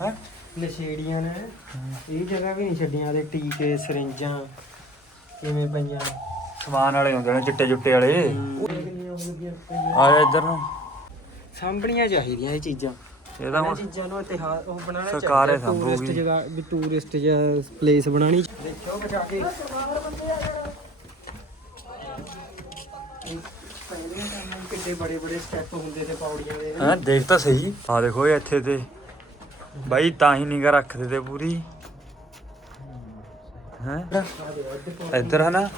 ਹੈ? ਨਸ਼ੇੜੀਆਂ ਨੇ। ਇਹ ਜਗ੍ਹਾ ਵੀ ਨਹੀਂ ਛੱਡੀਆਂ ਦੇ ਟੀਕੇ ਸਰਿੰਜਾਂ ਕਿਵੇਂ ਪਈਆਂ? ਸਮਾਨ ਵਾਲੇ ਹੁੰਦੇ ਨੇ ਚਿੱਟੇ ਚੁੱਟੇ ਵਾਲੇ। ਆ ਜਾ ਇੱਧਰ ਨੂੰ। ਸਾਂਭਣੀਆਂ ਚਾਹੀਦੀਆਂ ਇਹ ਚੀਜ਼ਾਂ। ਇਹ ਤਾਂ ਇਹਨਾਂ ਹੁਣ ਚੀਜ਼ਾਂ ਨੂੰ ਇਤਿਹਾਸ ਉਹ ਬਣਾਉਣਾ ਸਰਕਾਰ ਇਹ ਚਾਹੀਦਾ, ਸਾਂਭੂਗੀ। ਜਗ੍ਹਾ ਵੀ ਟੂਰਿਸਟ ਜਾਂ ਪਲੇਸ ਬਣਾਣੀ ਦੇਖਿਓ ਬਚਾ ਕੇ। ਪਹਿਲੇ ਟਾਈਮ ਕਿੱਡੇ ਬੜੇ ਬੜੇ ਸਟੈਪ ਹੁੰਦੇ ਤੇ ਪੌੜੀਆਂ ਦੇ। ਹਾਂ ਦੇਖ ਤਾਂ ਸਹੀ। ਆ ਦੇਖੋ ਇਹ ਇੱਥੇ ਤੇ। ਬਾਈ ਤਾਂ ਹੀ ਨਿਗਾ ਰੱਖਦੇ ਤੇ ਪੂਰੀ। ਹੈ? ਇੱਧਰ ਹੈ ਨਾ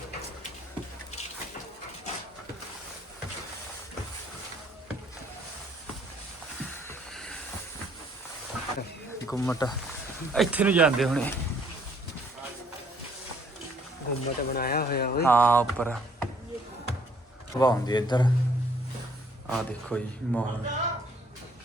ਗੁੰਮਟ। ਇੱਥੇ ਨੂੰ ਜਾਂਦੇ ਹੁਣੇ। ਗੁੰਬਦ ਬਣਾਇਆ ਹੋਇਆ ਓਏ। ਹਾਂ ਉੱਪਰ। ਹਵਾ ਹੁੰਦੀ ਇੱਧਰ। ਆ ਦੇਖੋ ਜੀ ਮਾਹੌਲ।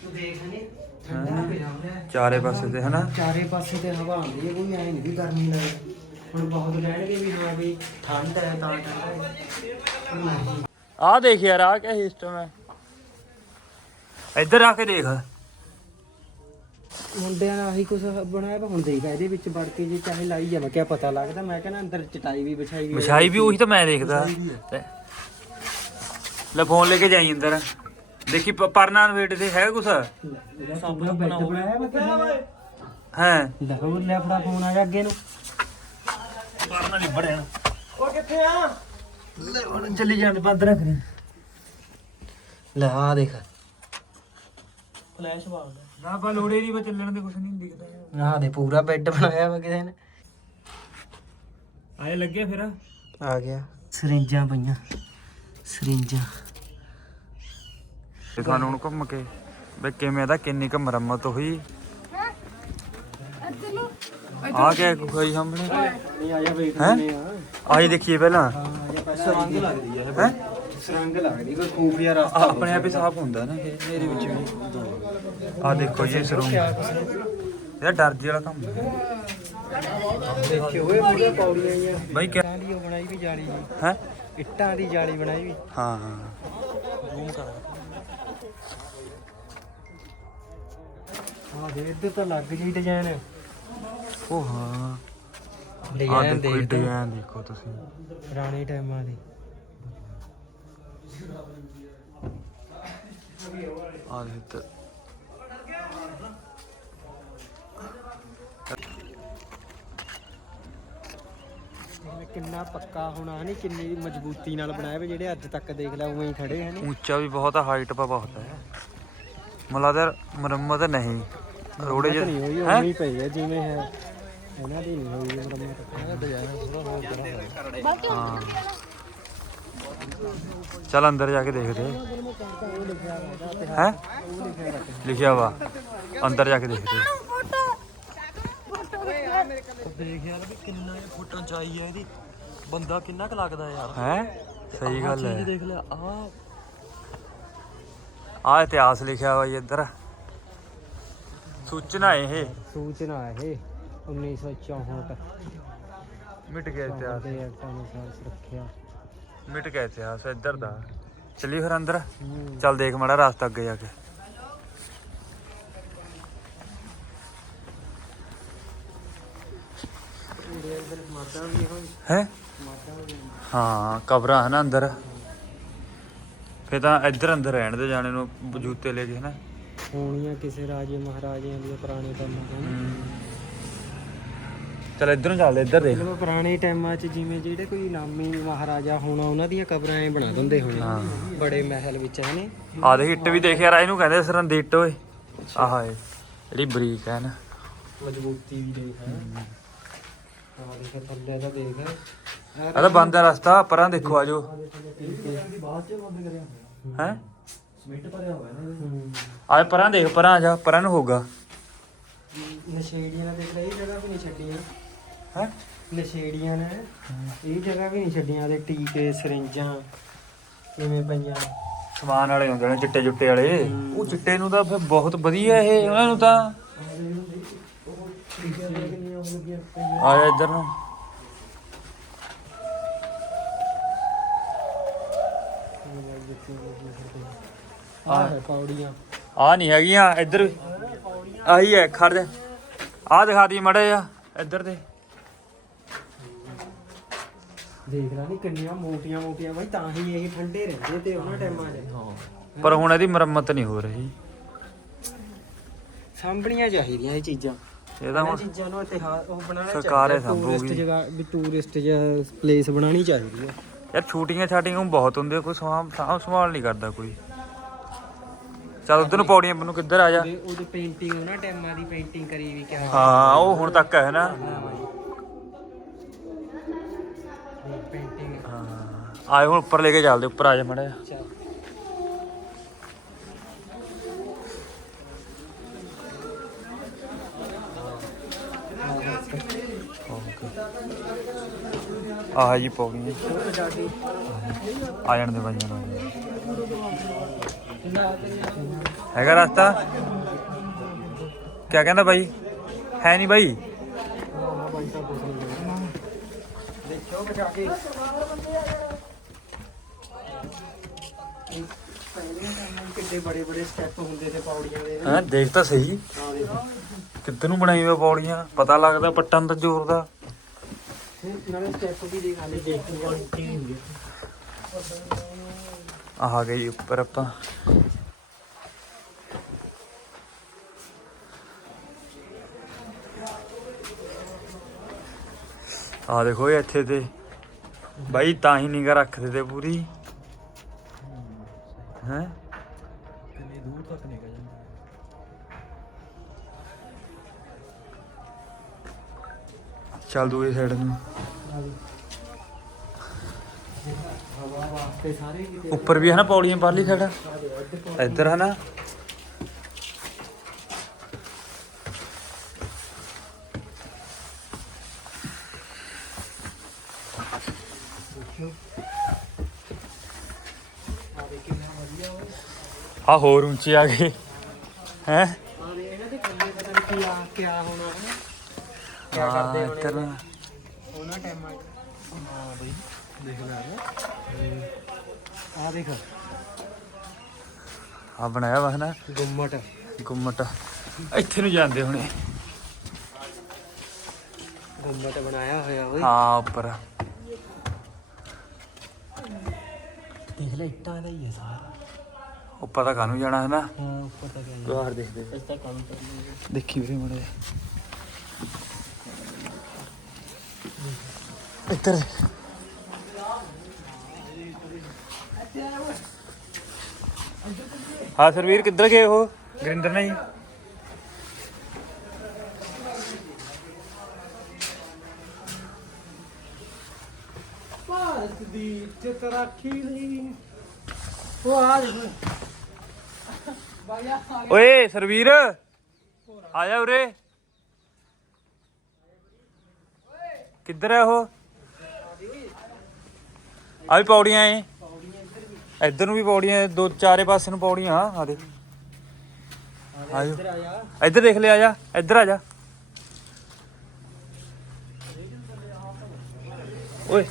ਤੂੰ ਦੇਖ ਨੇ ਠੰਡਾ ਪਿਆ ਹੋਇਆ ਚਾਰੇ ਪਾਸੇ ਤੇ ਹਨਾ? ਚਾਰੇ ਪਾਸੇ ਤੇ ਹਵਾ ਆਉਂਦੀ ਹੈ ਕੋਈ ਐ ਨਹੀਂ ਵੀ ਗਰਮੀ ਲੱਗਦੀ ਹੁਣ ਬਹੁਤ ਕਹਿਣਗੇ ਵੀ ਹਾਂ ਵੀ ਠੰਡ ਹੈ ਤਾਂ ਠੰਡ ਹੈ। ਆ ਦੇਖ ਯਾਰ ਆ ਕਿਆ ਸਿਸਟਮ ਹੈ। ਇੱਧਰ ਆ ਕੇ ਦੇਖ। ਮੁੰਡਿਆਂ ਨਾਲ ਆਹੀ ਕੁਝ ਬਣਾਇਆ ਵਾ ਹੁਣ ਦੇਖ ਇਹਦੇ ਵਿੱਚ ਵੜ ਕੇ ਜੇ ਚਾਹੇ ਲਾਈ ਜਾਵਾਂ ਕਿਆ ਪਤਾ ਲੱਗਦਾ। ਮੈਂ ਕਹਿੰਦਾ ਅੰਦਰ ਚਟਾਈ ਵੀ ਵਿਛਾਈ ਵੀ ਵਿਛਾਈ ਵੀ ਉਹੀ ਤਾਂ ਮੈਂ ਦੇਖਦਾ। ਲੈ ਫੋਨ ਲੈ ਕੇ ਜਾਈ ਅੰਦਰ। ਦੇਖੀ ਪ- ਪਰਨਾ ਵੇਟ ਤੇ ਹੈ ਕੁਛ? ਸਾਬਣ ਬੈੱਡ ਬਣਾਇਆ ਵਾ ਕਿਸੇ ਹੈ। ਨੇ ਲੈ ਫੜਾ ਫੋਨ ਆ ਜਾ ਅੱਗੇ ਨੂੰ। ਪਰਨਾ ਨਹੀਂ ਬੜਿਆ ਉਹ ਕਿੱਥੇ ਆ? ਲੈ ਹੁਣ ਚੱਲੀ ਜਾਂਦੇ ਬੰਦ ਰੱਖ ਦੇ। ਲੈ ਆ ਦੇਖ। ਫਲੈਸ਼ ਬਾਲ ਨਾ ਬਾ ਲੋੜੇ ਨਹੀਂ ਚੱਲਣ ਦੇ ਕੁਛ ਨਹੀਂ ਦਿਖਦਾ। ਆ ਦੇ ਪੂਰਾ ਬੈੱਡ ਬਣਾਇਆ ਵਾ ਕਿਸੇ ਨੇ। ਆਏ ਲੱਗਿਆ ਫਿਰ। ਆ ਗਿਆ। ਸਰਿੰਜਾਂ ਪਈਆਂ। ਸਰਿੰਜਾਂ। ਤੇ ਤੁਹਾਨੂੰ ਹੁਣ ਘੁੰਮ ਕੇ ਬਈ ਕਿਵੇਂ ਦਾ ਕਿੰਨੀ ਕੁ ਮੁਰੰਮਤ ਹੋਈ ਆ ਗਿਆ ਕੋਈ ਸਾਹਮਣੇ ਨਹੀਂ ਆ ਜਾ ਵੇਟ ਹੈਂ? ਨੇ ਆ ਆਹੀ ਦੇਖੀਏ ਪਹਿਲਾਂ ਹਾਂ ਆ ਜਾ ਪਹਿਲਾਂ ਸਰੰਗ ਲੱਗਦੀ ਆ ਹੈ ਸਰੰਗ ਲੱਗਦੀ ਕੋਈ ਖੂਫੀਆ ਰਸਤਾ ਆਪਣੇ ਆਪ ਹੀ ਸਾਫ਼ ਹੁੰਦਾ ਨਾ ਇਹ ਇਹਦੇ ਵਿੱਚ ਵੀ ਆ ਦੇਖੋ ਜੀ ਸਰੂਮ ਇਹ ਡਰ ਜੀ ਵਾਲਾ ਕੰਮ ਹੈ ਦੇਖਿਓ ਓਏ ਪੂਰੀਆਂ ਪੌੜੀਆਂ ਆਈਆਂ ਬਾਈ ਕਿਆ ਇੱਟਾਂ ਦੀ ਉਹ ਬਣਾਈ ਵੀ ਜਾਲੀ ਜੀ ਹੈ ਇੱਟਾਂ ਦੀ ਜਾਲੀ ਬਣਾਈ ਵੀ ਹਾਂ ਹਾਂ ਆ ਦੇ ਇੱਧਰ ਤਾਂ ਲੱਗ ਗਈ ਡਿਜ਼ਾਈਨ ਉਹ ਹਾਂ। ਆ ਡਿਜ਼ਾਈਨ ਦੇਖੋ ਦੇਖ। ਤੂੰ। ਡਿਜ਼ਾਈਨ ਦੇਖੋ ਤੁਸੀਂ। ਪੁਰਾਣੇ ਟਾਈਮਾਂ ਦੀ। ਆ ਦੇਖ ਜਿਵੇਂ ਕਿੰਨਾ ਪੱਕਾ ਹੋਣਾ ਹਨੀ ਕਿੰਨੀ ਮਜ਼ਬੂਤੀ ਨਾਲ ਬਣਾਇਆ ਵੇ ਜਿਹੜੇ ਅੱਜ ਤੱਕ ਦੇਖ ਲੈ ਉਵੇਂ ਹੀ ਖੜੇ ਹਨ। ਉੱਚਾ ਵੀ ਬਹੁਤ ਹਾਈਟ ਪਾ ਬਹੁਤ ਹੈ ਮਲਾਦਰ ਮੁਰੰਮਤ ਨਹੀਂ। ਰੋੜੇ ਮੁਰੰਮਤ ਨਹੀਂ ਹੋਈ ਹੈ? ਉਵੇਂ ਹੀ ਪਈ ਹੈ ਜਿਵੇਂ ਹੈ। ਇਹਨਾਂ ਦੀ ਨਹੀਂ ਹੋਈ ਮੁਰੰਮਤ। ਹੋਰ ਕਰਾ ਚੱਲ ਅੰਦਰ ਜਾ ਕੇ ਦੇਖਦੇ। ਹੈ? ਲਿਖਿਆ ਵਾ। ਅੰਦਰ ਜਾ ਕੇ ਦੇਖਦੇ। ਦੇਖ ਯਾਰ ਵੀ ਕਿੰਨਾ ਇਹ ਫੋਟੋ ਚਾਈ ਹੈ ਇਹਦੀ। ਬੰਦਾ ਕਿੰਨਾ ਕੁ ਲੱਗਦਾ ਯਾਰ। ਹੈ? ਸਹੀ ਗੱਲ ਹੈ। ਦੇਖ ਲੈ ਆ ਆ ਇਤਿਹਾਸ ਲਿਖਿਆ ਜੀ ਇੱਧਰ। ਸੂਚਨਾ ਇਹ। ਸੂਚਨਾ ਇਹ 1964 ਮਿਟ ਗਿਆ ਇਤਿਹਾਸ। ਦੇ ਐਕਟ ਅਨੁਸਾਰ ਸੁਰੱਖਿਆ ਮਿਟ ਗਿਆ ਇਤਿਹਾਸ ਇੱਧਰ ਦਾ। ਚੱਲੀ ਫਿਰ ਅੰਦਰ। ਚੱਲ ਦੇਖ ਮਾੜਾ ਰਸਤਾ ਅੱਗੇ ਜਾ ਕੇ। ਹੈ? ਹਾਂ ਕਬਰਾਂ ਹਨ ਅੰਦਰ। ਫੇ ਤਾਂ ਇੱਧਰ ਅੰਦਰ ਰਹਿਣ ਦੇ ਜਾਣੇ ਨੂੰ ਜੂਤੇ ਲੈ ਕੇ ਹਨਾ ਹੋਣੀਆਂ ਕਿਸੇ ਰਾਜੇ ਮਹਾਰਾਜਿਆਂ ਦੀਆਂ ਪੁਰਾਣੇ ਟਾਈਮਾਂ ਤੋਂ ਚੱਲ ਇੱਧਰ ਚੱਲਦੇ ਇੱਧਰ ਦੇਖ ਮਤਲਬ ਪੁਰਾਣੇ ਟਾਈਮਾਂ 'ਚ ਜਿਵੇਂ ਜਿਹੜੇ ਕੋਈ ਨਾਮੀ ਮਹਾਰਾਜਾ ਹੋਣਾ ਉਹਨਾਂ ਦੀਆਂ ਕਬਰਾਂ ਐ ਬਣਾ ਦਿੰਦੇ ਹੋਣੇ ਹਾਂ ਬੜੇ ਮਹਿਲ ਵਿੱਚ ਹਨੇ ਆ ਦੇਖ ਇੱਟ ਵੀ ਦੇਖ ਯਾਰ ਇਹਨੂੰ ਕਹਿੰਦੇ ਸਰੰਦੀ ਇੱਟ ਓਏ ਆਹ ਏ ਜਿਹੜੀ ਬਰੀਕ ਹੈ ਨਾ ਮਜ਼ਬੂਤੀ ਵੀ ਦੇਖ ਹੈ ਹਾਂ ਦੇਖ ਥੱਲੇ ਦਾ ਦੇਖ ਇਹ ਤਾਂ ਬੰਦ ਰਸਤਾ ਪਰਾਂ ਦੇਖੋ ਆਜੋ ਬਾਅਦ 'ਚ ਬੰਦ ਕਰਿਆ ਹੈ? ਸਮਿਟ ਭਰਿਆ ਹੋਇਆ ਨਾ ਆ ਪਰਾਂ ਦੇਖ ਪਰਾਂ ਆ ਜਾ ਪਰਾਂ ਨੂੰ ਹੋਗਾ ਨਸ਼ੇੜੀਆਂ ਨੇ ਦੇਖ ਲੈ ਇਹ ਜਗ੍ਹਾ ਵੀ ਨਹੀਂ ਛੱਡੀਆਂ ਹੈ? ਨਸ਼ੇੜੀਆਂ ਨੇ ਇਹ ਜਗ੍ਹਾ ਵੀ ਨਹੀਂ ਛੱਡੀਆਂ ਦੇ ਟੀਕੇ ਸਰਿੰਜਾਂ ਕਿਵੇਂ ਪਈਆਂ। ਸਮਾਨ ਵਾਲੇ ਹੁੰਦੇ ਨੇ ਚਿੱਟੇ ਚੁੱਟੇ ਵਾਲੇ। ਉਹ ਚਿੱਟੇ ਨੂੰ ਤਾਂ ਫਿਰ ਬਹੁਤ ਵਧੀਆ ਇਹ ਉਹਨਾਂ ਨੂੰ ਤਾਂ। ਆ ਜਾ ਇੱਧਰ ਨੂੰ। ਆਹ ਹੈ ਪੌੜੀਆਂ। ਆ ਨਹੀਂ ਹੈਗੀਆਂ ਇੱਧਰ ਆਹੀ ਹੈ ਖੜ ਜਾ। ਆਹ ਦਿਖਾ ਦੀ ਮੜੇ ਆ ਇੱਧਰ ਦੇ। ਦੇਖ ਲਾ ਨਹੀਂ ਕਿੰਨੀਆਂ ਮੋਟੀਆਂ ਮੋਟੀਆਂ ਬਾਈ ਤਾਂ ਹੀ ਇਹ ਠੰਡੇ ਰਹਿੰਦੇ ਤੇ ਉਹਨਾਂ ਟਾਈਮਾਂ 'ਚ। ਪਰ ਹੁਣ ਇਹਦੀ ਮੁਰੰਮਤ ਨਹੀਂ ਹੋ ਰਹੀ। ਸਾਂਭਣੀਆਂ ਚਾਹੀਦੀਆਂ ਇਹ ਚੀਜ਼ਾਂ। ਇਹਦਾ ਹੁਣ ਚੀਜ਼ਾਂ ਨੂੰ ਇਤਿਹਾਸ ਉਹ ਬਣਾਉਣਾ ਸਰਕਾਰ ਇਹ ਚਾਹੀਦਾ ਟੂਰਿਸਟ ਸਾਂਭੂਗੀ। ਜਗ੍ਹਾ ਵੀ ਟੂਰਿਸਟ ਜਿਹਾ ਪਲੇਸ ਬਣਾਉਣੀ ਚਾਹੀਦੀ ਹੈ। ਯਾਰ ਛੂਟੀਆਂ ਛਾਟੀਆਂ ਬਹੁਤ ਹੁੰਦੀਆਂ ਕੋਈ ਸਾਂਭ ਸਾਂਭ ਸੰਭਾਲ ਨਹੀਂ ਕਰਦਾ ਕੋਈ। ਚੱਲ ਉਧਰ ਨੂੰ ਪੌੜੀਆਂ ਮੈਨੂੰ ਕਿੱਧਰ ਆ ਜਾ। ਉਹਦੇ ਪੇਂਟਿੰਗ ਉਹਨਾਂ ਟਾਈਮਾਂ ਦੀ ਪੇਂਟਿੰਗ ਕਰੀ ਵੀ ਕਿਹਾ ਹਾਂ ਉਹ ਹੁਣ ਤੱਕ ਹੈ ਨਾ। ਪੇਂਟਿੰਗ ਹਾਂ। ਆਏ ਹੁਣ ਉੱਪਰ ਲੈ ਕੇ ਚੱਲਦੇ ਉੱਪਰ ਆ ਜਾ ਮੜਾ ਚੱਲ। ਆਹ ਜੀ ਪੌੜੀਆਂ। ਆ ਜਾਣ ਦੇ ਬਾਈਆਂ ਨੂੰ। ਹੈਗਾ ਰਸਤਾ? ਕਿਆ ਕਹਿੰਦਾ ਬਾਈ? ਹੈ ਨਹੀਂ ਬਾਈ? ਹਾਂ ਬਚਾ ਕੇ ਕਿੱਡੇ ਬੜੇ ਬੜੇ ਸਟੈਪ ਹੁੰਦੇ ਤੇ ਪੌੜੀਆਂ ਦੇ ਹਾਂ ਦੇਖ ਤਾਂ ਸਹੀ। ਕਿੱਧਰ ਨੂੰ ਬਣਾਈ ਹੋਈ ਪੌੜੀਆਂ? ਪਤਾ ਲੱਗਦਾ ਪੱਟਣ ਦਾ ਜ਼ੋਰ ਦਾ। ਨਾਲੇ ਸਟੈਪ ਵੀ ਦੇਖ ਆਲੇ ਦੇਖ ਕੇ ਕੁਆਲਿਟੀ ਆ ਗਏ ਜੀ ਉੱਪਰ ਆਪਾਂ। ਆ ਦੇਖੋ ਇਹ ਇੱਥੇ ਤੇ ਬਾਈ ਤਾਂ ਹੀ ਨਿਗਾ ਰੱਖਦੇ ਤੇ ਪੂਰੀ। ਹੈ? ਕਿੰਨੀ ਦੂਰ ਤੱਕ ਨਿਕਲ ਜਾਂਦਾ ਚੱਲ ਦੂਏ ਸਾਈਡ ਨੂੰ ਹਵਾ ਵਾਸਤੇ ਸਾਰੇ ਕਿਤੇ ਉੱਪਰ ਵੀ ਹੈ ਨਾ ਪੌੜੀਆਂ ਪਰਲੀ ਸਾਈਡ ਆ ਦੇ ਅੱਧ ਇੱਧਰ ਹੈ ਨਾ। ਦੇਖਿਓ ਆ ਦੇ ਕਿੰਨਾ ਵਧੀਆ ਹੋਵੇ ਆ ਹੋਰ ਉੱਚੇ ਆ ਗਏ ਹੈ? ਆ ਦੇ ਇਹਨਾਂ ਦੇ ਕੰਨੇ ਪਤਾ ਨਹੀਂ ਕੀ ਆ ਕਿਆ ਹੋਣਾ ਹੈ। ਕਿਆ ਹਾਂ ਕਰਦੇ ਹੋਣੇ ਆ ਦੇਖ। ਆ ਬਣਾਇਆ ਵਾ ਨਾ ਗੁੰਮਟ। ਗੁੰਮਟ। ਇੱਥੇ ਨੂੰ ਜਾਂਦੇ ਹੁਣੇ। ਗੁੰਮਟ ਬਣਾਇਆ ਹੋਇਆ ਓਏ। ਹਾਂ ਉੱਪਰ। ਦੇਖ ਲੈ ਇੱਟਾਂ ਦਾ ਹੀ ਹੈ ਸਾਰਾ। ਉੱਪਰ ਤਾਂ ਕਾਨੂੰ ਜਾਣਾ ਹੈ ਨਾ ਹਾਂ ਉੱਪਰ ਤਾਂ ਗਿਆ ਬਾਹਰ ਦੇਖਦੇ ਇਸ ਤਾਂ ਕੰਮ ਕਰਨਾ ਦੇਖੀ ਵੀਰੇ ਮੜੇ ਇੱਧਰ। ਹਾਂ ਸਰਵੀਰ ਕਿੱਧਰ ਗਏ ਉਹ ਗਰਿੰਦਰ ਨੇ ਜੀ ਭਾਰਤ ਦੀ ਇੱਜ਼ਤ ਰਾਖੀ ਲਈ ਉਹ ਆ ਦੇਖ ਬਾਇਆ ਆ ਓਏ ਸਰਵੀਰ ਆ ਜਾ ਉਰੇ ਕਿੱਧਰ ਹੈ ਉਹ ਆ ਵੀ ਪੌੜੀਆਂ ਏ ਇੱਧਰ ਨੂੰ ਵੀ ਪੌੜੀਆਂ ਦੋ ਚਾਰੇ ਪਾਸੇ ਨੂੰ ਪੌੜੀਆਂ ਆ ਦੇ ਆਜੋ ਇੱਧਰ ਆ ਜਾ। ਇੱਧਰ ਦੇਖ ਲਿਆ ਜਾ ਇੱਧਰ ਆ ਜਾ। ਓਏ।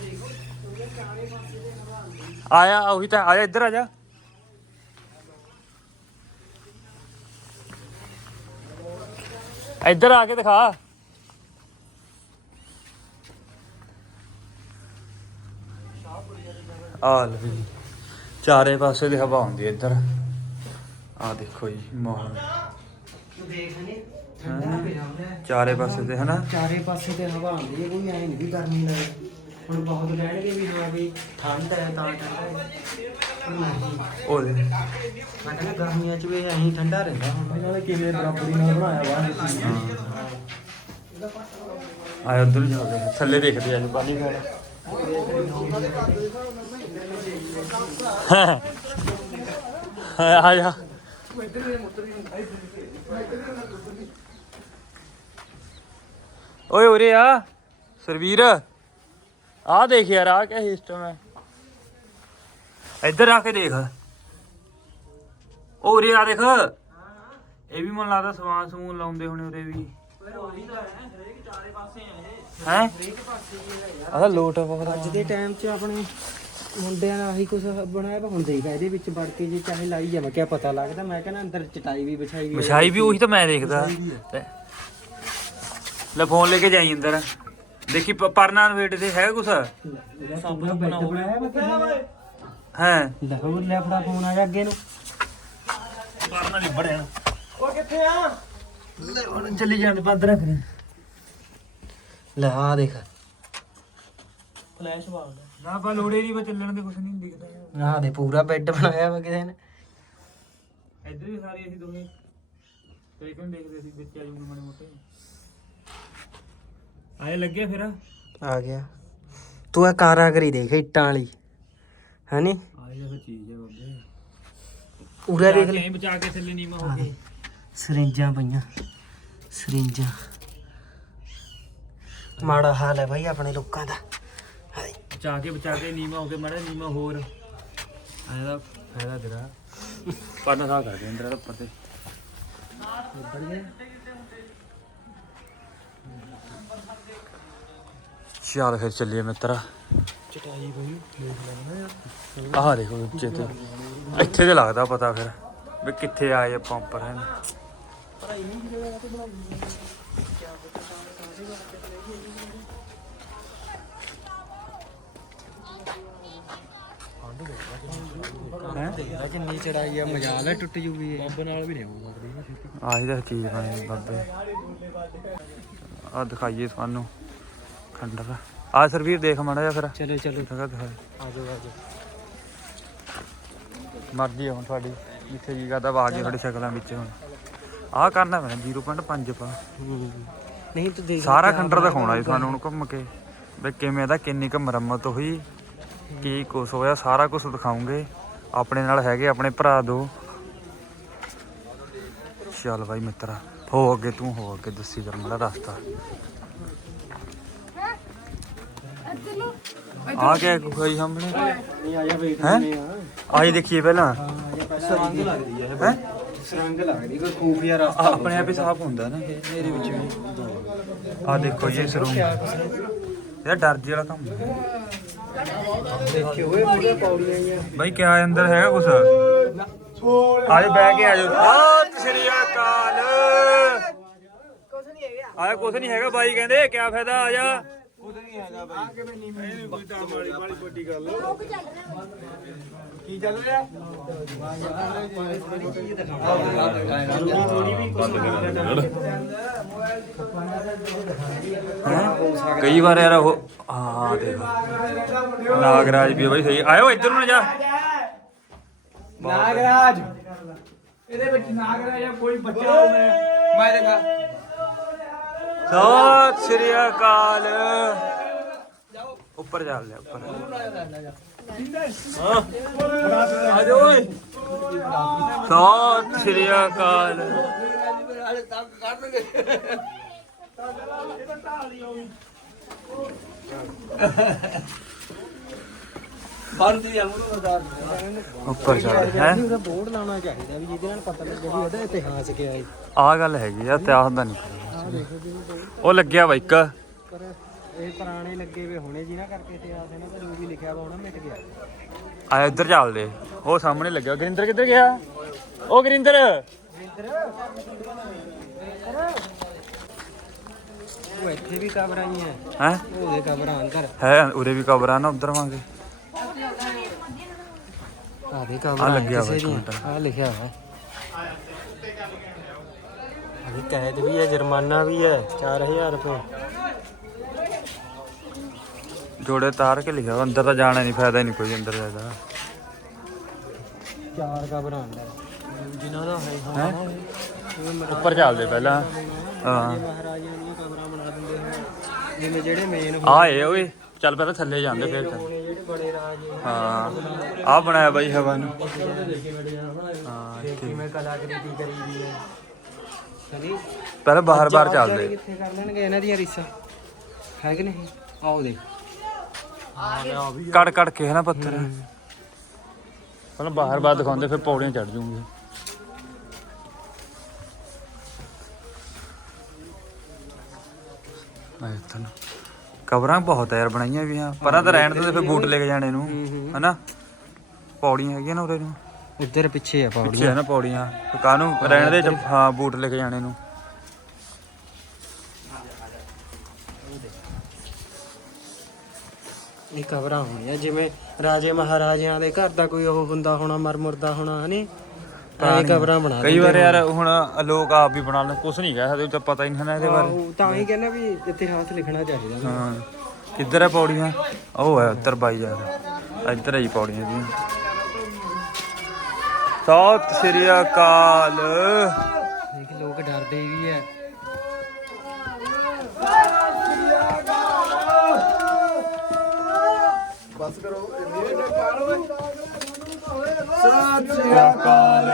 ਆਇਆ ਉਹੀ ਤਾਂ ਆਇਆ ਇੱਧਰ ਆ ਜਾ। ਇੱਧਰ ਆ ਕੇ ਦਿਖਾ। ਆ ਲੈ ਜੀ। ਚਾਰੇ ਪਾਸੇ ਦੀ ਹਵਾ ਆਉਂਦੀ ਹੈ ਇੱਧਰ। ਆ ਦੇਖੋ ਜੀ ਮਾਹੌਲ। ਤੂੰ ਦੇਖ ਨੇ ਠੰਡਾ ਪਿਆ ਹੁੰਦਾ। ਚਾਰੇ ਪਾਸੇ ਤੇ ਹਨਾ? ਚਾਰੇ ਪਾਸੇ ਤੇ ਹਵਾ ਆਉਂਦੀ ਹੈ ਕੋਈ ਐ ਨਹੀਂ ਵੀ ਗਰਮੀ ਲੱਗੇ। ਹੁਣ ਬਹੁਤ ਕਹਿਣਗੇ ਵੀ ਹਾਂ ਵੀ ਠੰਡ ਹੈ ਤਾਂ ਠੰਡਾ ਹੈ। ਪਰ ਨਹੀਂ। ਉਹਦੇ ਮੈਂ ਕਹਿੰਦਾ ਗਰਮੀਆਂ 'ਚ ਵੀ ਐਂ ਠੰਡਾ ਰਹਿੰਦਾ ਹੁਣ। ਨਾਲੇ ਕਿਵੇਂ ਬਰਾਬਰੀ ਨਾਲ ਬਣਾਇਆ ਵਾ ਆਇਆ ਉਧਰ ਜਾਂਦੇ ਆ। ਥੱਲੇ ਦੇਖਦੇ ਆ ਜੀ ਪਾਣੀ ਖੜਾ ਆ ਜਾ ਓਏ ਉਰੇ ਆ ਸਰਵੀਰ। ਆ ਦੇਖ ਯਾਰ ਆ ਕਿਆ ਸਿਸਟਮ ਹੈ। ਇੱਧਰ ਆ ਕੇ ਦੇਖ। ਉਹ ਉਰੇ ਆ ਦੇਖ। ਇਹ ਵੀ ਮਨ ਲੱਗਦਾ ਸਮਾਨ ਸਮੂਨ ਲਾਉਂਦੇ ਹੋਣੇ ਉਰੇ ਵੀ। ਹੈ? ਆਦਾ ਲੋਟ ਆ ਬਹੁਤ। ਅੱਜ ਦੇ ਟਾਈਮ 'ਚ ਆਪਣੇ ਮੁੰਡਿਆਂ ਦਾ ਆਹੀ ਕੁਝ ਬਣਾਇਆ ਵਾ ਹੁਣ ਦੇਖ ਇਹਦੇ ਵਿੱਚ ਵੜ ਕੇ ਜੇ ਚਾਹੇ ਲਾਈ ਜਾਵਾਂ ਕਿਆ ਪਤਾ ਲੱਗਦਾ। ਮੈਂ ਕਹਿੰਦਾ ਅੰਦਰ ਚਟਾਈ ਵੀ ਵਿਛਾਈ ਵੀ ਮਛਾਈ ਵੀ ਉਹੀ ਤਾਂ ਮੈਂ ਦੇਖਦਾ। ਤੇ ਲੈ ਫੋਨ ਲੈ ਕੇ ਜਾਈ ਅੰਦਰ। ਦੇਖੀ ਪ- ਪਰਨਾ ਵੇਟ ਤੇ ਹੈਗਾ ਕੁਛ? ਬਣਾਇਆ ਵਾ ਕਿਸੇ ਨੇ ਹੈ? ਲੈ ਹੋਰ ਲੈ ਫੜਾ ਫੋਨ ਆ ਜਾ ਅੱਗੇ ਨੂੰ। ਪਰਨਾ ਨਹੀਂ ਬੜਿਆ ਉਹ ਕਿੱਥੇ ਆ? ਲੈ ਹੁਣ ਚੱਲੀ ਜਾਂਦੇ ਬੰਦ ਰੱਖ ਲੈ ਆ ਦੇਖ। ਫਲੈਸ਼ ਬਾਲ ਨਾ ਬਾ ਲੋੜੇ ਨਹੀਂ ਬਾ ਚੱਲਣ ਦੇ ਕੁਛ ਨਹੀਂ ਦਿਖਦਾ ਆ ਦੇ ਪੂਰਾ ਬੈੱਡ ਬਣਾਇਆ ਵਾ ਕਿਸੇ ਨੇ। ਇੱਧਰ ਵੀ ਸਾਰੀ ਅਸੀਂ ਦੋਵੇਂ। ਤੇ ਕਿਉਂ ਦੇਖਦੇ ਸੀ ਵਿੱਚ ਆ ਜੂਗੇ ਮਾੜੇ ਮੋਟੇ। ਆਏ ਲੱਗਿਆ ਫਿਰ? ਆ ਗਿਆ। ਤੂੰ ਇਹ ਕਾਰਾ ਕਰੀ ਦੇਖ ਇੱਟਾਂ ਵਾਲੀ। ਹੈਨੀ? ਆਏ ਜਿਹਾ ਚੀਜ਼ ਹੈ ਬਾਬੇ। ਉਰੇ ਦੇਖ ਲੈ। ਲੈ ਬਚਾ ਕੇ ਥੱਲੇ ਨੀਮਾ ਹੋ ਗਈ ਸਰਿੰਜਾਂ ਪਈਆਂ। ਸਰਿੰਜਾਂ। ਮਾੜਾ ਹਾਲ ਹੈ ਭਾਈ ਆਪਣੇ ਲੋਕਾਂ ਦਾ। ਬਚਾ ਕੇ ਬਚਾ ਕੇ ਨੀਮਾ ਹੋ ਕੇ ਮਾੜਾ ਨੀਮਾ ਹੋਰ। ਆਇਆ ਦਾ ਫਾਇਦਾ ਤੇਰਾ। ਪਰਨਾ ਸਾਹ ਕਰ ਦੇ ਅੰਦਰ ਦਾ ਉੱਪਰ ਤੇ। ਚੱਲ ਫਿਰ ਚੱਲੀਏ ਮਿੱਤਰਾ। ਚਟਾਈ ਬਈ ਦੇਖ ਲੈਣਾ ਆਹ ਦੇਖੋ ਉੱਚੇ ਤੇ। ਇੱਥੇ ਤੇ ਲੱਗਦਾ ਪਤਾ ਫਿਰ ਵੀ ਕਿੱਥੇ ਆਏ ਆਪਾਂ ਉੱਪਰ ਹਨ ਹੈ ਯਾਰ ਕਿੰਨੀ ਚੜਾਈ ਆ ਮਜਾਲ ਹੈ ਟੁੱਟ ਜੂਗੀ ਬੰਬ ਨਾਲ ਵੀ ਨਹੀਂ ਹੋ ਸਕਦੀ ਆਹੀ ਤਾਂ ਚੀਜ਼ ਬਣੀ ਬਾਬੇ। ਆ ਦਿਖਾਈਏ ਤੁਹਾਨੂੰ ਖੰਡਰ। ਆ ਸਰਵੀਰ ਦੇਖ ਮਾੜਾ ਜਿਹਾ ਫਿਰ। ਚਲੋ ਚਲੋ। ਜਗ੍ਹਾ ਦਿਖਾ। ਆ ਜਾਓ ਆ ਜਾਓ। ਮਰਜ਼ੀ ਆ ਹੁਣ ਤੁਹਾਡੀ ਜਿੱਥੇ ਜੀ ਕਰਦਾ ਵਾ ਕੇ ਤੁਹਾਡੀ ਸ਼ਕਲਾਂ ਵਿੱਚ ਹੁਣ। ਆਹ ਕਰਨਾ ਪੈਣਾ 0.5 ਪਾ। ਨਹੀਂ ਤੂੰ ਦੇਖ ਸਾਰਾ ਖੰਡਰ ਦਿਖਾਉਣਾ ਜੀ ਤੁਹਾਨੂੰ ਹੁਣ ਘੁੰਮ ਕੇ। ਵੀ ਕਿਵੇਂ ਦਾ ਕਿੰਨੀ ਕੁ ਮੁਰੰਮਤ ਹੋਈ ਕੀ ਕੁਛ ਹੋਇਆ ਸਾਰਾ ਕੁਝ ਦਿਖਾਉਂਗੇ। ਆਪਣੇ ਨਾਲ ਹੈਗੇ, ਆਪਣੇ ਭਰਾ ਦੋ। ਚੱਲ ਬਾਈ ਮਿੱਤਰਾ, ਹੋ ਅੱਗੇ ਤੂੰ, ਹੋ ਅੱਗੇ ਦੱਸੀ ਕਰ ਮੇਰਾ ਰਸਤਾ। ਆ ਗਿਆ ਕੋਈ ਸਾਹਮਣੇ। ਨਹੀਂ ਆ ਜਾ ਵੇਖ ਹੈਂ? ਲੈਂਦੇ ਆ ਆਹੀ ਦੇਖੀਏ ਪਹਿਲਾਂ। ਸਰੰਗ ਲੱਗਦੀ ਹੈ? ਹੈ ਸਰੰਗ ਲੱਗਦੀ ਕੋਈ ਖੂਫੀਆ ਰਸਤਾ ਆਪਣੇ ਆਪ ਹੀ ਸਾਫ਼ ਹੁੰਦਾ ਨਾ। ਇਹਦੇ ਵਿੱਚ ਵੀ। ਆ ਦੇਖੋ ਜੀ ਸਰੂਮ ਇਹ ਡਰ ਜੀ ਵਾਲਾ ਕੰਮ ਹੈ। ਦੇਖਿਓ ਓਏ ਪੂਰੇ ਪੌੜੀਆਂ ਹੀ ਆ ਬਾਈ ਕਿਆ ਅੰਦਰ ਹੈਗਾ ਕੁਛ? ਆਜੋ ਬਹਿ ਕੇ ਆਜੋ। ਸਤਿ ਸ਼੍ਰੀ ਅਕਾਲ। ਕੁਛ ਨਹੀਂ ਹੈਗਾ। ਆਇਆ ਕੁਛ ਨਹੀਂ ਹੈਗਾ ਬਾਈ ਕਹਿੰਦੇ ਕਿਆ ਫਾਇਦਾ ਆ ਜਾ ਕਈ ਵਾਰ ਯਾਰ ਉਹ ਹਾਂ ਦੇਖ। ਨਾਗਰਾਜ ਵੀ ਬਾਈ ਸਹੀ। ਆਇਓ ਇੱਧਰ ਨੂੰ ਜਾ। ਨਾਗਰਾਜ। ਇਹਦੇ ਵਿੱਚ ਨਾਗਰਾਜ ਕੋਈ ਬੱਚਾ ਹੋਵੇ। ਮੈਂ ਦੇਖਾ ਸਤਿ ਸ਼੍ਰੀ ਅਕਾਲ। ਉੱਪਰ ਚੱਲ ਲਿਆ ਉੱਪਰ। ਆ ਜਾ ਓਏ। ਸਤਿ ਸ਼੍ਰੀ ਅਕਾਲ। ਉੱਪਰ ਚੱਲ ਹੈ? ਉਹਦਾ ਬੋਰਡ ਲਾਉਣਾ ਚਾਹੀਦਾ ਵੀ ਜਿਹਦੇ ਨਾਲ ਪਤਾ ਲੱਗੇ ਵੀ ਇਹਦਾ ਇਤਿਹਾਸ ਕੀ ਹੈ। ਆ ਗੱਲ ਹੈਗੀ ਆ ਇਤਿਹਾਸ ਦਾ ਨਹੀਂ। ਉਹ ਲੱਗਿਆ ਵਾ ਇੱਕ। ਪਰ ਇਹ ਪੁਰਾਣੇ ਲੱਗੇ ਵੇ ਹੋਣੇ ਜਿਨ੍ਹਾਂ ਕਰਕੇ ਇਤਿਹਾਸ ਇਹਨਾਂ ਦਾ ਜੋ ਵੀ ਲਿਖਿਆ ਵਾ ਉਹਨਾਂ ਮਿਟ ਗਿਆ। ਆ ਇੱਧਰ ਚੱਲਦੇ ਉਹ ਸਾਹਮਣੇ ਲੱਗਿਆ। ਗਰਿੰਦਰ ਕਿੱਧਰ ਗਿਆ? ਉਹ ਗਰਿੰਦਰ। ਉਹ ਇੱਥੇ ਵੀ ਕਬਰਾਂ ਹੀ ਹੈ? ਹੈ ਉਹਦੇ ਕਬਰਾਂ ਅੰਦਰ। ਹੈ ਉਰੇ ਵੀ ਕਬਰਾਂ ਨਾ ਉਧਰ ਵਾਂਗੇ। ਆ ਦੇ ਆ ਕਬਰਾਂ ਲੱਗਿਆ ਵਾ। ਆਹ ਲਿਖਿਆ ਹੋਇਆ ਇਹ ਕੈਦ ਵੀ ਹੈ ਜੁਰਮਾਨਾ ਵੀ ਹੈ 4000 ਰੁਪਏ। ਜੋੜੇ ਤਾਰ ਕੇ ਲਿਖਿਆ ਅੰਦਰ ਤਾਂ ਜਾਣਾ ਨਹੀਂ ਫਾਇਦਾ ਨਹੀਂ ਕੋਈ ਅੰਦਰ ਜਾਦਾ ਚਾਰ ਕਬਰਾਂ ਅੰਦਰ ਜਿਨ੍ਹਾਂ ਦਾ ਹੈ ਹਾਂ? ਉੱਪਰ ਚੱਲਦੇ ਪਹਿਲਾਂ। ਹਾਂ। ਮਹਾਰਾਜਿਆਂ ਦੀਆਂ ਕਬਰਾਂ ਬਣਾ ਦਿੰਦੇ ਹਨ। ਜਿਵੇਂ ਜਿਹੜੇ ਮੇਨ ਆਏ ਓਏ ਚੱਲ ਪਹਿਲਾਂ ਥੱਲੇ ਜਾਂਦੇ ਫੇਰ। ਹਾਂ। ਆ ਬਣਾਇਆ ਬਾਈ ਹਵਾ ਨੂੰ। ਹਾਂ ਕਿਵੇਂ ਕਲਾਕ੍ਰਿਤੀ ਕਰੀ ਦੀ ਹੈ। ਕਦੀ ਪਹਿਲਾਂ ਬਾਹਰ ਬਾਹਰ ਚੱਲਦੇ। ਕਿੱਥੇ ਕਰ ਲੈਣਗੇ ਇਹਨਾਂ ਦੀਆਂ ਰੀਸਾਂ? ਹੈ ਕਿ ਨਹੀਂ? ਆਓ ਦੇ ਕੜ ਕੜ ਕੇ ਹੈ ਨਾ ਪੱਥਰ ਪਹਿਲਾਂ ਬਾਹਰ ਬਾਹਰ ਦਿਖਾਉਂਦੇ ਫਿਰ ਪੌੜੀਆਂ ਚੜ ਜੂਗੇ ਆਏ ਤਨ ਕਬਰਾਂ ਬਹੁਤ ਆ ਯਾਰ ਬਣਾਈਆਂ ਵੀ ਆ। ਪਰਾਂ ਤਾਂ ਰਹਿਣ ਦੇ ਫਿਰ ਬੂਟ ਲੈ ਕੇ ਜਾਣੇ ਨੂੰ ਹਨਾ? ਪੌੜੀਆਂ ਹੈਗੀਆਂ ਨਾ ਉਰੇ ਨੂੰ। ਉੱਧਰ ਪਿੱਛੇ ਆ ਪਿੱਛੇ ਪੌੜੀਆਂ ਨਾ ਪੌੜੀਆਂ। ਕਾਹਨੂੰ? ਰਹਿਣ ਦੇ ਹਾਂ ਬੂਟ ਲੈ ਕੇ ਜਾਣੇ ਨੂੰ। ਇਹ ਕਬਰਾਂ ਹੋਣੀਆਂ ਜਿਵੇਂ ਰਾਜੇ ਮਹਾਰਾਜਿਆਂ ਦੇ ਘਰ ਦਾ ਕੋਈ ਉਹ ਹੁੰਦਾ ਹੋਣਾ ਮਰਮੁਰਦਾ ਹੋਣਾ ਹਨੇ? ਐ ਕਬਰਾਂ ਬਣਾ ਕਈ ਵਾਰ ਯਾਰ ਹੁਣ। ਲੋਕ ਆਪ ਵੀ ਬਣਾ ਲੈਣ ਕੁਛ ਨਹੀਂ ਕਹਿ ਸਕਦੇ ਤਾਂ ਪਤਾ ਹੀ ਨਹੀਂ ਨਾ ਇਹਦੇ ਬਾਰੇ। ਉਹ ਤਾਂ ਹੀ ਕਹਿੰਦਾ ਵੀ ਇਤਿਹਾਸ ਲਿਖਣਾ ਚਾਹੀਦਾ। ਹਾਂ। ਕਿੱਧਰ ਹੈ ਪੌੜੀਆਂ? ਉਹ ਹੈ ਉੱਤਰ ਬਾਈ ਜਾ ਇੱਧਰ ਹੈ ਪੌੜੀਆਂ ਦੀ ਸਤਿ ਸ੍ਰੀ ਅਕਾਲ। ਦੇਖ ਲੋਕ ਡਰਦੇ ਵੀ ਐ। ਸਤਿ ਸ੍ਰੀ ਅਕਾਲ।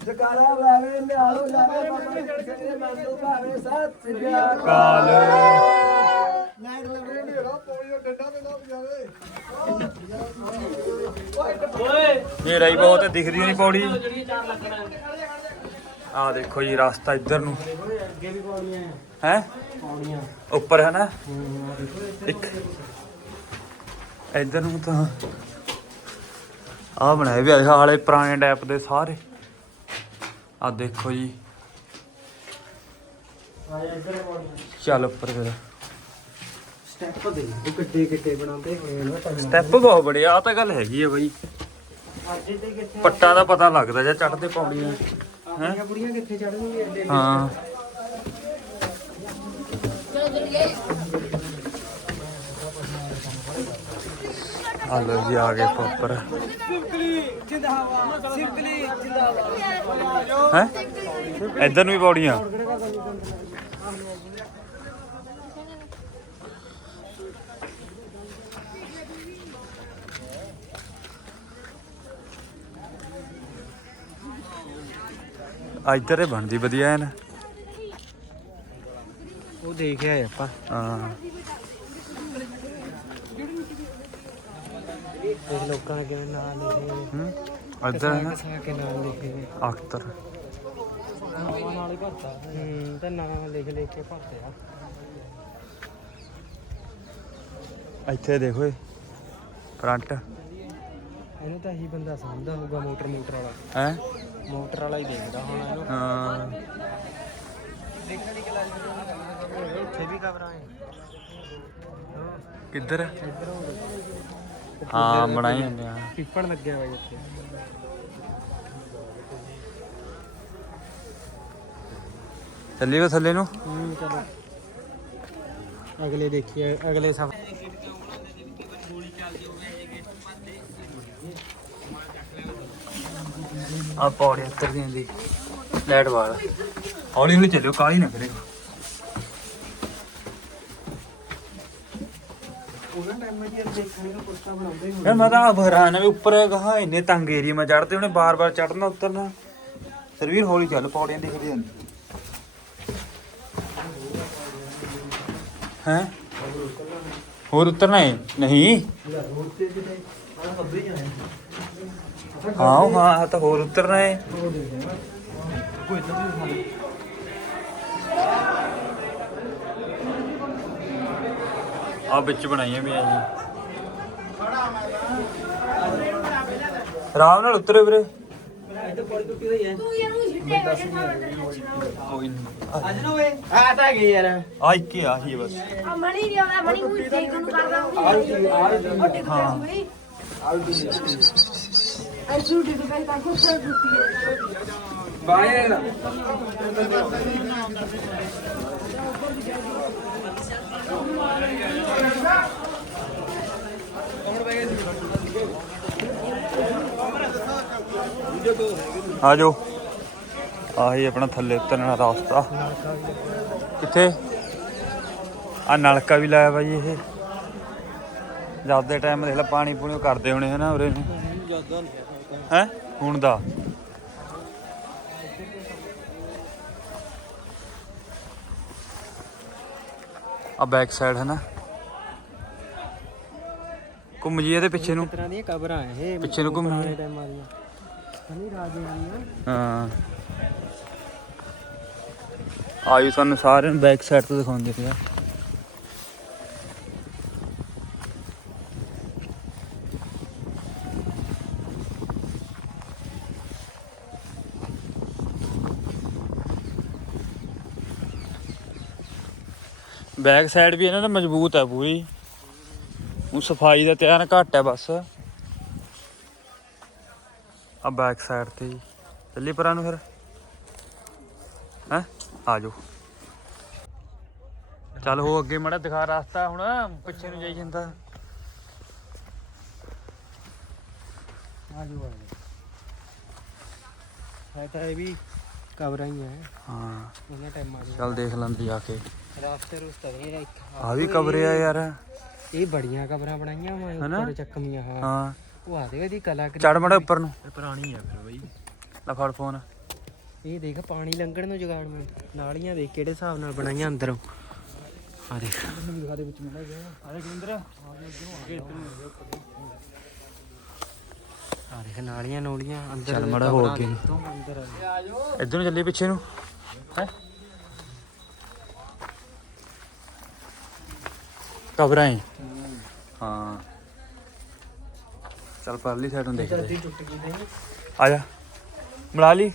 ਜਕਾਰਾ ਲਾਵੇ ਨਿਹਾਲੋ ਜਾਵੇ ਬਾਬਾ ਦੇ ਮੰਨੋ ਭਾਵੇ। ਸਤਿ ਸ੍ਰੀ ਅਕਾਲ। ਕਾਲ ਮੇਰਾ ਹੀ ਬਹੁਤ ਹੈ, ਦਿਖਦੀ ਨਹੀਂ ਪੌੜੀ। ਆ ਦੇਖੋ ਜੀ ਰਸਤਾ ਇੱਧਰ ਨੂੰ। ਅੱਗੇ ਵੀ ਪੌੜੀਆਂ ਹੈ। ਪੌੜੀਆਂ। ਉੱਪਰ ਹੈ ਨਾ? ਇੱਕ। ਇੱਧਰ ਨੂੰ ਤਾਂ ਆ ਬਣਾਏ ਵੀ ਆ ਹਾਲੇ ਪੁਰਾਣੇ ਟਾਈਪ ਦੇ ਸਾਰੇ। ਆ ਦੇਖੋ ਜੀ। ਚੱਲ ਉੱਪਰ ਫਿਰ। ਸਟੈਪ ਦੇ ਉਹ ਕਿੱਡੇ ਕਿੱਡੇ ਬਣਾਉਂਦੇ ਹੋਏ ਨਾ ਟੰਗਣਾ ਸਟੈਪ ਬਹੁਤ ਬੜੇ ਆ ਤਾਂ ਗੱਲ ਹੈਗੀ ਆ ਬਈ। ਅੱਜ ਤੇ ਕਿੱਥੇ ਪੱਟਾਂ ਦਾ ਪਤਾ ਲੱਗਦਾ ਜੇ ਚੜਦੇ ਬੁੜੀਆਂ ਕਿੱਥੇ ਚੜਨਗੀਆਂ ਐਡੇ ਹਾਂ। ਆ ਲੋ ਜੀ ਆ ਗਏ ਉੱਪਰ ਹੈ? ਇੱਧਰ ਨੂੰ ਵੀ ਪੌੜੀਆਂ। ਇੱਧਰ ਹੀ ਬਣਦੀ ਵਧੀਆ ਐਨ। ਉਹ ਦੇਖਿਆ ਆਪਾਂ। ਹਾਂ। ਇਹ ਲੋਕਾਂ ਨੇ ਕਿਵੇਂ ਨਾਮ ਲਿਖੇ ਹੋਏ। ਹੂੰ ਇੱਧਰ ਹੈ ਨਾ? ਕਸਾ ਕੇ ਨਾਮ ਲਿਖੇ। ਅਖਤਰ। ਨਾਵਾਂ ਨਾਲ ਹੀ ਭਰਤਾ। ਹੂੰ ਤੇ ਨਾਮ ਲਿਖ ਲਿਖ ਕੇ ਭਰਤੇ ਆ। ਇੱਥੇ ਦੇਖੋ ਇਹ ਫਰੰਟ ਇਹਨੂੰ ਤਾਂ ਇਹੀ ਬੰਦਾ ਸਮਝਦਾ ਹੋਊਗਾ ਮੋਟਰ ਮੋਟਰ ਵਾਲਾ। ਹੈ? ਮੋਟਰ ਵਾਲਾ ਹੀ ਦੇਖਦਾ ਹੁਣ ਇਹਨੂੰ। ਹਾਂ। ਇੱਥੇ ਵੀ ਕਬਰਾਂ ਹੈ ਕਿੱਧਰ? ਇੱਧਰ ਹੋ ਹਾਂ ਬਣਾਈ ਜਾਂਦੇ ਆ। ਪਿੱਪੜ ਲੱਗਿਆ ਹੋਇਆ ਇੱਥੇ। ਚੱਲੀਏ ਥੱਲੇ ਨੂੰ? ਹੂੰ ਚਲੋ। ਅਗਲੇ ਦੇਖੀਏ ਅਗਲੇ ਸਫ ਆ ਪੌੜੀ ਉੱਤਰ ਦੀ ਦੀ ਲਾਈਟ ਵਾਲ ਹੌਲੀ ਹੌਲੀ ਚੱਲਿਓ ਕਾਲੀ ਨਾ ਕਰੇ ਉਹਨਾਂ ਟਾਈਮ ਵਿੱਚ ਦੇਖਣੇ ਨੂੰ ਕੁੱਤਾ ਬਣਾਉਂਦੇ ਯਾਰ ਮੈਂ ਤਾਂ ਆਪ ਹੈਰਾਨ ਆ ਵੀ ਉੱਪਰ ਗਾਹ ਇੰਨੇ ਤੰਗ ਏਰੀਆ ਮੈਂ ਚੜਦੇ ਉਹਨੇ ਬਾਰ-ਬਾਰ ਚੜਨਾ ਉਤਰਨਾ। ਸਰਵੀਰ ਹੌਲੀ ਚੱਲ ਪੌੜੀਆਂ ਦਿਖਦੀ ਜਾਂਦੀ ਹੈ? ਹੋਰ ਉਤਰਨਾ ਹੈ? ਨਹੀਂ? ਹਾਂ ਹਾਂ ਆਹ ਤਾਂ ਹੋਰ ਉਤਰਨਾ ਹੈ ਆ ਵਿੱਚ ਬਣਾਈਆਂ ਵੀ ਆ ਜੀ। ਆਰਾਮ ਨਾਲ ਉਤਰੇ ਵੀਰੇ। ਨਾ। ਆ ਤਾਂ ਗਈ ਯਾਰ ਆ ਇੱਕ ਹੀ ਆ ਹੀ ਬਸ ਮਣੀ ਨਹੀਂ ਆਉਂਦਾ ਮਣੀ ਕੋਈ ਦੇਖ ਨੂੰ ਕਰਦਾ ਹਾਂ। ਪਈ ਅਈ ਛੁੱਟੀ ਕੁਛ ਟੁੱਟੀ ਹੈ ਬਾਏ ਆ ਜਾਓ। ਆਹੀ ਆਪਣਾ ਥੱਲੇ ਉਤਰਨ ਦਾ ਰਸਤਾ। ਕਿੱਥੇ? ਆ ਨਲਕਾ ਵੀ ਲਾਇਆ ਬਾਈ ਇਹ। ਜਦ ਦੇ ਟਾਈਮ ਦੇਖ ਲੈ ਪਾਣੀ ਪੂਣੀ ਕਰਦੇ ਹੋਣੇ ਹਨਾ ਉਰੇ ਨੂੰ। ਹੈ? ਹੁਣ ਦਾ। ਆ ਬੈਕ ਸਾਈਡ ਹੈ ਨਾ। ਘੁੰਮ ਜੀ ਇਹਦੇ ਪਿੱਛੇ ਨੂੰ। ਤਰ੍ਹਾਂ ਦੀਆਂ ਕਬਰਾਂ ਇਹ? ਪਿੱਛੇ ਨੂੰ ਘੁੰਮ ਪੁਰਾਣੇ ਟਾਈਮਾਂ ਦੀਆਂ ਨਹੀਂ ਰਾਜੇ ਦੀਆਂ ਹਾਂ। ਆਇਓ ਤੁਹਾਨੂੰ ਸਾਰਿਆਂ ਨੂੰ ਬੈਕ ਸਾਈਡ ਤੋਂ ਦਿਖਾਉਂਦੇ ਪਿਆ। ਬੈਕ ਸਾਈਡ ਵੀ ਇਹਨਾਂ ਦਾ ਮਜ਼ਬੂਤ ਹੈ ਪੂਰੀ। ਉਹ ਸਫ਼ਾਈ ਦਾ ਧਿਆਨ ਘੱਟ ਹੈ ਬਸ। ਆ ਬੈਕ ਸਾਈਡ ਤੇ ਚੱਲੀ ਪਰਾਂ ਨੂੰ ਫਿਰ। ਹੈ? ਆ ਜਾਓ। ਚੱਲ ਹੋ ਅੱਗੇ ਮੜਾ ਦਿਖਾ ਰਸਤਾ ਹੁਣ ਪਿੱਛੇ ਨੂੰ ਜਾਈ ਜਾਂਦਾ। ਆਜੋ ਆਜੋ ਹੈ ਤਾਂ ਇਹ ਵੀ ਕਵਰਾਂ ਹੀ ਹੈ ਹਾਂ। ਉਹਨਾਂ ਟਾਈਮਾਂ ਦੇ ਚੱਲ ਦੇਖ ਲੈਂਦੇ ਜਾ ਕੇ। ਰਾਸਤੇ ਰੁਸਤੇ ਇਹ ਇੱਕ ਆ ਵੀ ਕਵਰੇ ਆ ਯਾਰ। ਇਹ ਬੜੀਆਂ ਕਬਰਾਂ ਬਣਾਈਆਂ ਮੈਂ? ਉੱਪਰ ਚੱਕਮੀਆਂ ਹਾਂ। ਹਾਂ। ਉਹ ਆ ਦੇ ਇਹਦੀ ਕਲਾਕ੍ਰਿਤੀ ਚੜ ਮੜਾ ਉੱਪਰ ਨੂੰ। ਇਹ ਪੁਰਾਣੀ ਆ ਫਿਰ ਬਈ। ਲੈ ਫੜ ਫੋਨ। ਇਹ ਦੇਖ ਪਾਣੀ ਲੰਘਣ ਨੂੰ ਜਗਾੜ ਮੈਂ। ਨਾਲੀਆਂ ਦੇਖ ਕਿਹੜੇ ਹਿਸਾਬ ਨਾਲ ਬਣਾਈਆਂ ਅੰਦਰੋਂ। ਆ ਦੇਖ। ਆ ਦੇ ਗੁਰਿੰਦਰ ਆ ਦੇਖ ਨਾਲੀਆਂ ਨੋਲੀਆਂ ਅੰਦਰ ਚੱਲ ਮਾੜਾ ਹੋ ਕਬਰਾਂ। ਦੇਖ ਅੰਦਰ। ਇੱਧਰ ਨੂੰ ਚੱਲੀ ਪਿੱਛੇ ਨੂੰ। ਹੈ? ਕਬਰਾਂ ਹੀ ਹਾਂ। ਚੱਲ ਪਰਲੀ ਸਾਈਡ ਨੂੰ ਦੇਖਦੇ। ਟੁੱਟ ਗਈ ਨਹੀਂ ਆ ਜਾ। ਮਿਲਾ ਲਈ।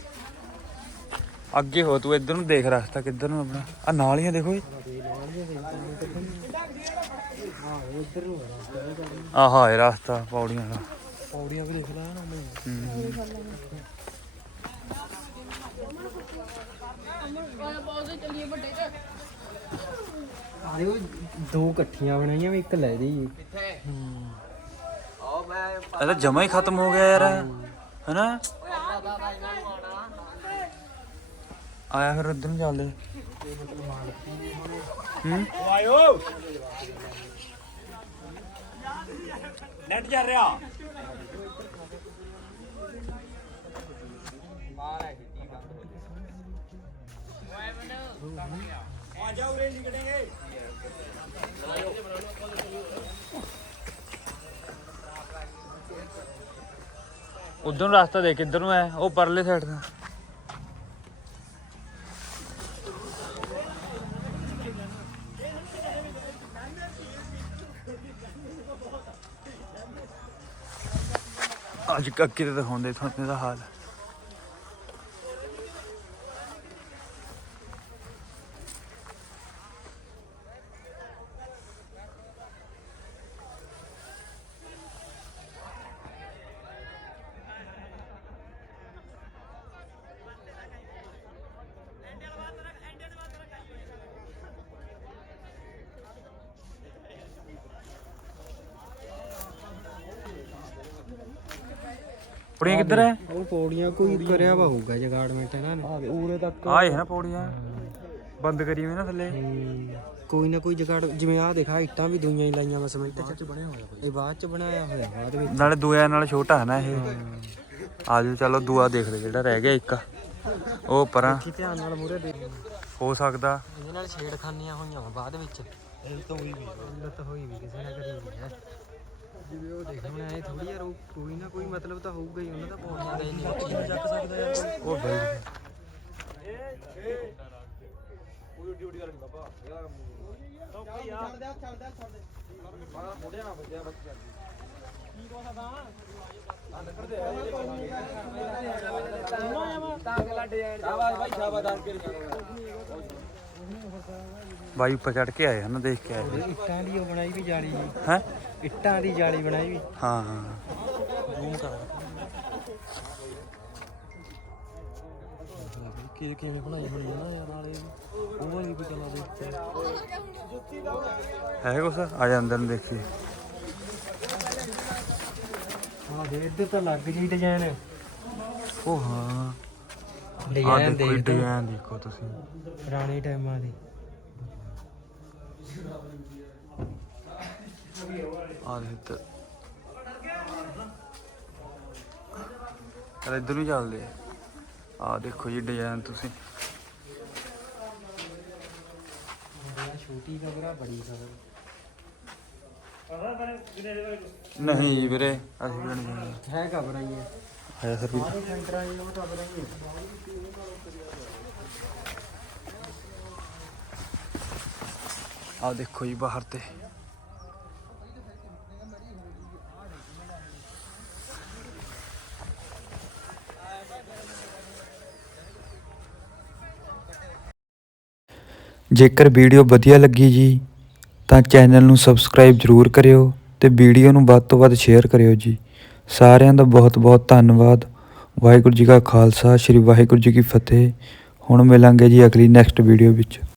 ਅੱਗੇ ਹੋ ਤੂੰ ਇੱਧਰ ਨੂੰ ਦੇਖ ਰਸਤਾ ਕਿੱਧਰ ਨੂੰ ਆਪਣਾ। ਆ ਨਾਲੀਆਂ ਦੇਖੋ ਇਹ ਹਾਂ ਉਧਰ ਨੂੰ ਆ ਰਸਤਾ। ਆਹਾ ਇਹ ਰਸਤਾ ਪੌੜੀਆਂ ਦਾ। ਪੌੜੀਆਂ ਵੀ ਦੇਖ ਲੈ ਨਾ ਮੈਂ ਹੂੰ। ਆ ਦੇਖੋ ਦੋ ਇਕੱਠੀਆਂ ਬਣਾਈਆਂ ਵੀ ਇੱਕ ਲੈ ਦੀ ਇਹ ਤਾਂ ਜਮਾ ਹੀ ਖਤਮ ਹੋ ਗਿਆ ਯਾਰ। ਹੈਨਾ? ਆਇਆ ਫਿਰ ਉੱਧਰ ਨੂੰ ਚੱਲਦੇ। ਹੂੰ? ਆਇਓ। ਨੈਟ ਚੱਲ ਰਿਹਾ। ਆ ਜਾ ਉਰੇ ਨਿਕੜेंगे ਉਧਰ ਨੂੰ ਰਸਤਾ ਦੇ ਕਿੱਧਰ ਨੂੰ ਹੈ, ਉਹ ਪਰਲੇ ਸਾਈਡ ਦਾ ਅੱਜ ਕੱਕੇ ਤੇ ਦਿਖਾਉਂਦੇ, ਤੁਹਾਨੂੰ ਇਹਦਾ ਹਾਲ। ਪੌੜੀਆਂ ਕਿੱਧਰ ਹੈ ਉਹ ਪੌੜੀਆਂ ਕੋਈ ਕਰਿਆ ਵਾ ਹੋਊਗਾ ਜਗਾੜਮੈਂਟ ਇਹਨਾਂ ਨੇ। ਉਰੇ ਤੱਕ ਆਏ ਹੈ ਨਾ ਪੌੜੀਆਂ। ਬੰਦ ਕਰੀ ਹੋਈ ਨਾ ਥੱਲੇ। ਕੋਈ ਨਾ ਕੋਈ ਜਗਾੜ ਜਿਵੇਂ ਆਹ ਦੇਖਾ ਇੱਟਾਂ ਵੀ ਦੁਈਆਂ ਹੀ ਲਾਈਆਂ ਵਾ ਸਿਮੈਂਟ। ਚ ਬਣਿਆ ਹੋਇਆ ਇਹ ਬਾਅਦ ਚ ਬਣਾਇਆ ਹੋਇਆ ਬਾਅਦ ਵਿੱਚ। ਨਾਲੇ ਦੂਆ ਨਾਲ ਛੋਟਾ ਹੈ ਨਾ ਇਹ। ਆਜੋ ਚਲੋ ਦੂਆ ਦੇਖ ਲੈ ਜਿਹੜਾ ਰਹਿ ਗਿਆ ਇੱਕ। ਉਹ ਪਰਾਂ ਕੀ ਧਿਆਨ ਨਾਲ ਮੂਰੇ ਦੇ ਹੋ ਸਕਦਾ। ਇਹਦੇ ਨਾਲ ਛੇੜਖਾਨੀਆਂ ਹੋਈਆਂ ਵਾ ਬਾਅਦ ਵਿੱਚ। ਇਹ ਤਾਂ ਹੋਈ ਵੀ ਲੱਤ ਹੋਈ ਵੀ ਕਿਸੇ ਨਾਲ ਕਰੀ ਵੀ ਹੈ ਜਿਵੇਂ ਉਹ ਦੇਖ ਹੁਣ ਐ ਥੋੜੀ ਯਾਰ ਉਹ ਕੋਈ ਨਾ ਕੋਈ ਮਤਲਬ ਤਾਂ ਹੋਊਗਾ ਹੀ ਉਹਨਾਂ ਦਾ ਪੌੜੀਆਂ ਦਾ ਹੀ ਨਹੀਂ। ਚੀਜ਼ ਚੱਕ ਸਕਦਾ ਯਾਰ। ਉਹ ਬਈ। ਬਾਈ। ਉੱਪਰ ਚੜ ਕੇ ਆਏ ਹਨ ਦੇਖ ਕੇ ਆਏ ਇੱਟਾਂ ਦੀ ਉਹ ਬਣਾਈ ਵੀ ਜਾਲੀ ਹੈ? ਇੱਟਾਂ ਦੀ ਜਾਲੀ ਬਣਾਈ ਵੀ। ਹਾਂ। ਹਾਂ ਜ਼ੂਮ ਕਰ ਕੀ ਕਿਵੇਂ ਬਣਾਈ ਹੋਣੀ ਹੈ ਨਾ ਯਾਰ ਨਾਲੇ ਉਹ ਵਾਲੀ ਵੀ ਚਲਾ ਦੇ ਹੈ ਕੁਛ? ਆ ਜਾ ਅੰਦਰ ਨੂੰ ਦੇਖੀਏ। ਹਾਂ ਦੇ ਇੱਧਰ ਤਾਂ ਲੱਗ ਜੀ ਡਿਜ਼ਾਈਨ ਉਹ ਹਾਂ। ਆ ਡਿਜ਼ਾਈਨ ਦੇਖੋ ਦੇਖ। ਡਿਜ਼ਾਈਨ ਦੇਖੋ ਤੁਸੀਂ। ਪੁਰਾਣੇ ਟਾਈਮਾਂ ਦੇ। ਆ ਦੇ ਇੱਧਰ ਚਲ ਇੱਧਰ ਨੂੰ ਚੱਲਦੇ ਆ। ਦੇਖੋ ਜੀ ਡਿਜ਼ਾਈਨ ਤੁਸੀਂ। ਛੋਟੀ ਕਬਰ ਬੜੀ ਕਬਰ ਨਹੀਂ ਜੀ ਵੀਰੇ ਅਸੀਂ ਵੀ ਨਹੀਂ ਜਾਣਾ। ਹੈ ਕਬਰਾਂ ਹੀ। ਹੈ ਆਇਆ ਸਰ ਵੀ ਸਾਰੇ ਸੈਂਟਰਾਂ ਹੀ ਉਹ ਕਬਰਾਂ ਹੀ ਹੈ। ਆ ਦੇਖੋ ਜੀ ਬਾਹਰ ਤੇ। ਜੇਕਰ ਵੀਡੀਓ ਵਧੀਆ ਲੱਗੀ ਜੀ, ਤਾਂ ਚੈਨਲ ਨੂੰ ਸਬਸਕ੍ਰਾਈਬ ਜ਼ਰੂਰ ਕਰਿਓ ਤੇ ਵੀਡੀਓ ਨੂੰ ਵੱਧ ਤੋਂ ਵੱਧ ਸ਼ੇਅਰ ਕਰਿਓ ਜੀ। ਸਾਰਿਆਂ ਦਾ ਬਹੁਤ ਬਹੁਤ ਧੰਨਵਾਦ। ਵਾਹਿਗੁਰੂ ਜੀ ਕਾ ਖਾਲਸਾ, ਸ੍ਰੀ ਵਾਹਿਗੁਰੂ ਜੀ ਕੀ ਫਤਿਹ। ਹੁਣ ਮਿਲਾਂਗੇ ਜੀ ਅਗਲੀ ਨੈਕਸਟ ਵੀਡੀਓ ਵਿੱਚ।